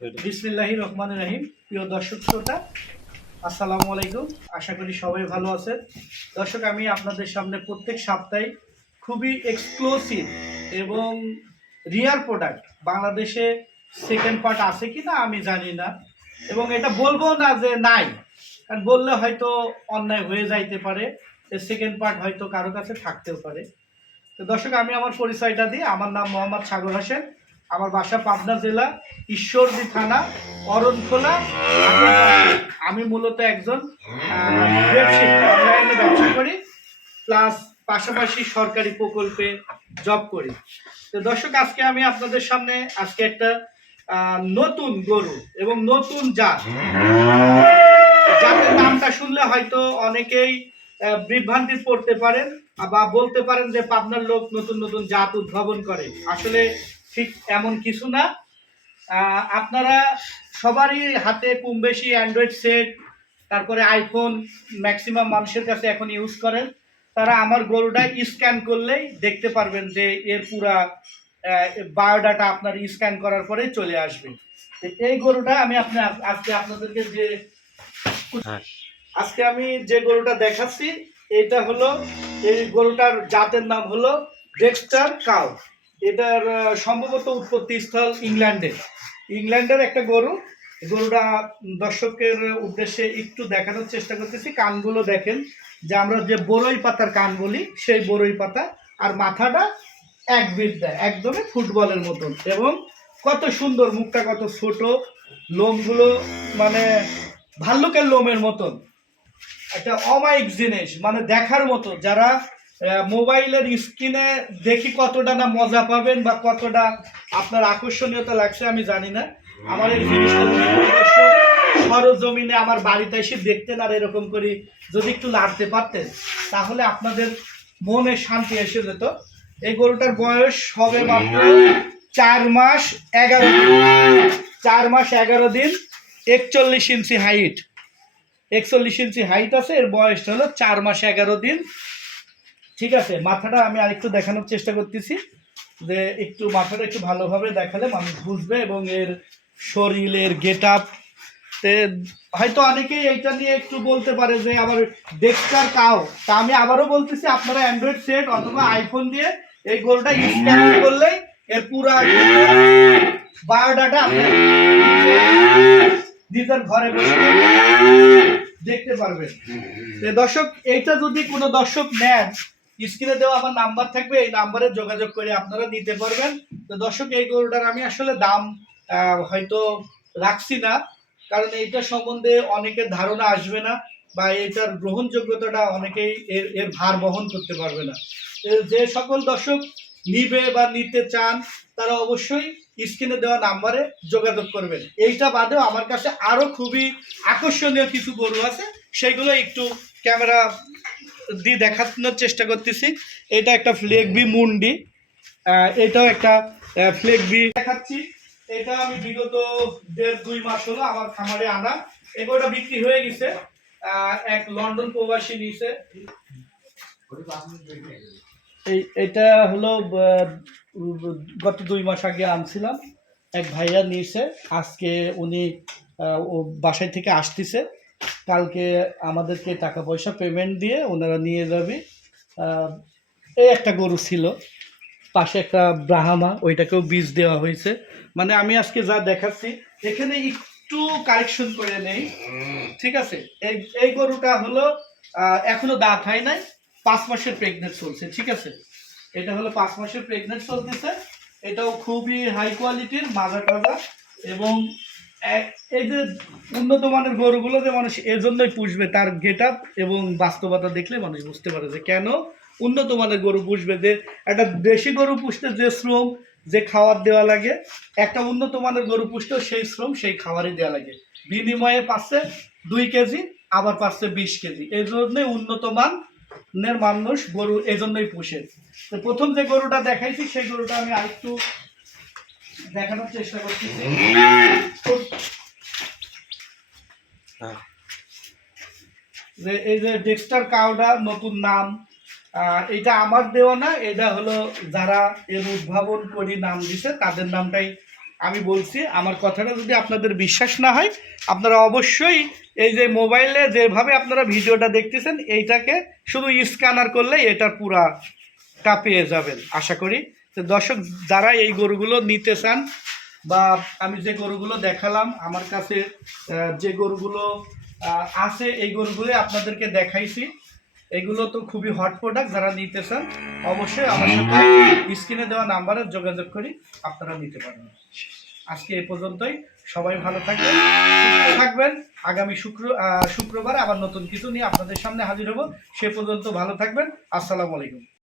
বিসমিল্লাহি রহমান রাহিম। প্রিয় দর্শক শ্রোতা, আসসালামু আলাইকুম। আশা করি সবাই ভালো আছেন। দর্শক, আমি আপনাদের সামনে প্রত্যেক সপ্তাহে খুবই এক্সক্লুসিভ এবং রিয়ার প্রোডাক্ট বাংলাদেশে সেকেন্ড পার্ট আছে কি না আমি জানি না। এবং এটা বলব না যে নাই, কারণ বললে হয়তো অন্যায় হয়ে যাইতে পারে সেকেন্ড পার্ট হয়তো কারও কাছে থাকতেও পারে। তো দর্শক, আমি আমার পরিচয়টা দিই। আমার নাম মোহাম্মদ সাগর হোসেন। আমার বাসা পাবনা জেলা, ঈশ্বরদী থানা, অরণখোলা আমি মূলত একজন অনলাইনে ব্যবসা করি প্লাস পাশাপাশি সরকারি প্রকল্পে জব করি। তো দর্শক, আজকে আমি আপনাদের সামনে আজকে একটা নতুন গরু এবং নতুন জাত। জাতের নামটা শুনলে হয়তো অনেকেই বিভ্রান্তি পড়তে পারেন, বা বলতে পারেন যে পাবনার লোক নতুন নতুন জাত উদ্ভাবন করে। আসলে ঠিক এমন কিছু না। আপনারা সবারই হাতে কম বেশি অ্যান্ড্রয়েড সেট তারপরে আইফোন ম্যাক্সিমাম মানুষের কাছে এখন ইউজ করেন। তারা আমার গরুটা স্ক্যান করলেই দেখতে পারবেন যে এর পুরা বায়োডাটা আপনার স্ক্যান করার পরেই চলে আসবে। এই গরুটা আমি আপনি আজকে আপনাদেরকে যে হ্যাঁ। আজকে আমি যে গরুটা দেখাচ্ছি এটা হলো এই গরুটার জাতের নাম হলো ডেক্সটার কাউ এটার সম্ভবত উৎপত্তি স্থল ইংল্যান্ডে ইংল্যান্ডের একটা গরু। গরুটা দর্শকের উদ্দেশ্যে একটু দেখানোর চেষ্টা করতেছি। কানগুলো দেখেন, যে আমরা যে বড়ই পাতার কান বলি, সেই বড়ই পাতা, আর মাথাটা এক বিদ্যা একদমই ফুটবলের মতন। এবং কত সুন্দর, মুখটা কত ছোট, লোমগুলো মানে ভাল্লুকের লোমের মতন। একটা অমায়িক জিনিস মানে দেখার মতো। যারা মোবাইলের স্ক্রিনে দেখি কতটা না মজা পাবেন বা কতটা আপনার আকর্ষণীয়তা লাগছে, আমি জানি না। আমার এই জিনিসটা সরজমিনে আমার বাড়িতে এসে দেখতেন আর এরকম করে যদি একটু লাড়তে পারতেন, তাহলে আপনাদের মনে শান্তি এসে যেত। এই গরুটার বয়স হবে মাত্র চার মাস এগারো দিন। চার মাস এগারো দিন, একচল্লিশ ইঞ্চি হাইট। একচল্লিশ ইঞ্চি হাইট আছে, এর বয়সটা হলো চার মাস এগারো দিন। ঠিক আছে, মাথাটা আমি আরেকটু দেখানোর চেষ্টা করতেছি, যে একটু মাথাটা একটু ভালোভাবে দেখালে মানুষ বুঝবে এবং এর শরীরের গেট আপ হয়তো অনেকেই এইটা নিয়ে একটু বলতে পারে যে আবার ডেক্সটার কাও, তা আমি আবারও বলতেছি, আপনারা অ্যান্ড্রয়েড সেট অথবা আইফোন দিয়ে এই গোলটা স্ক্যান করলেই এর পুরা বায়োডাটা নিজের ঘরে বসে দেখতে পারবেন। দর্শক, এইটা যদি কোনো দর্শক নেন স্ক্রিনে দেওয়া আমার নাম্বার থাকবে, এই নাম্বারে যোগাযোগ করে আপনারা নিতে পারবেন। তো দর্শক, এই গরুটার আমি আসলে দাম হয়তো রাখছি না, কারণ এইটা সম্বন্ধে অনেকের ধারণা আসবে না বা এটার গ্রহণযোগ্যতাটা অনেকেই এর এর ভার বহন করতে পারবে না। যে সকল দর্শক নিবে বা নিতে চান, তারা অবশ্যই স্ক্রিনে দেওয়া নাম্বারে যোগাযোগ করবেন। এইটা বাদেও আমার কাছে আরও খুবই আকর্ষণীয় কিছু গরু আছে, সেগুলো একটু ক্যামেরা দিয়ে দেখানোর চেষ্টা করতেছি। এটা একটা ফ্লেগ বি মুন্ডি এটাও একটা ফ্লেগ বি দেখাচ্ছি। এটা আমি বিগত দেড় দুই মাস হলো আমার খামারে আনা। এগুলোটা বিক্রি হয়ে গেছে। এক লন্ডন প্রবাসী নিছে। এই, এটা হলো গত দুই মাস আগে আনছিলাম। এক ভাইয়া নিয়েছে আজকে উনি বাসায় থেকে আসতেছে। কালকে আমাদেরকে টাকা পয়সা পেমেন্ট দিয়ে ওনারা নিয়ে যাবে। এই একটা গরু ছিল, পাশে একটা ব্রাহামা, ওইটাকেও বীজ দেওয়া হয়েছে। মানে আমি আজকে যা দেখাচ্ছি, এখানে একটু কারেকশন করে নেই। ঠিক আছে? এই এই গরুটা হলো এখনও দাঁত হয় নাই, পাঁচ মাসের প্রেগনেন্ট চলছে, ঠিক আছে? এটা হলো পাঁচ মাসের প্রেগনেন্ট চলতেছে। এটাও খুবই হাই কোয়ালিটির মাজা টাজা এবং এই যে উন্নত মানের গরুগুলো যে মানুষ এজন্যই পুষবে, তার গেট আপ এবং বাস্তবতা দেখলে মানুষ বুঝতে পারে যে কেন উন্নত মানের গরু পুষবে, যে একটা দেশি গরু পুষতে যে শ্রম, যে খাবার দেওয়া লাগে, একটা উন্নত মানের গরু পুষতেও সেই শ্রম, সেই খাবারই দেওয়া লাগে। বিনিময়ে পাচ্ছে দুই কেজি, আবার পাচ্ছে বিশ কেজি। এই জন্যই উন্নত মানের মানুষ গরু এজন্যই পুষে। তো প্রথম যে গরুটা দেখাইছি, সেই গরুটা আমি আরেকটু দেখানোর চেষ্টা করছি। যে এই যে ডেক্সটার কাউডা নতুন নাম এটা আমার দেওয়া না, এটা হলো যারা এর উদ্ভাবন করি নাম দিছে, তাদের নামটাই আমি বলছি আমার কথাটা যদি আপনাদের বিশ্বাস না হয়, আপনারা অবশ্যই এই যে মোবাইলে যেভাবে আপনারা ভিডিওটা দেখতেছেন, এইটাকে শুধু স্ক্যানার করলে এটার পুরাটা পেয়ে যাবেন আশা করি তো দর্শক, যারা এই গরুগুলো নিতে চান বা আমি যে গরুগুলো দেখালাম, আমার কাছে যে গরুগুলো আছে, এই গরুগুলো আপনাদেরকে দেখাইছি। এগুলো তো খুবই হট প্রোডাক্ট যারা নিতে চান, অবশ্যই আমার সাথে স্ক্রিনে দেওয়া নাম্বারে যোগাযোগ করি, আপনারা নিতে পারবেন। আজকে এ পর্যন্তই, সবাই ভালো থাকবেন, সুস্থ থাকবেন। আগামী শুক্র শুক্রবার আবার নতুন কিছু নিয়ে আপনাদের সামনে হাজির হব। সে পর্যন্ত ভালো থাকবেন। আসসালামু আলাইকুম।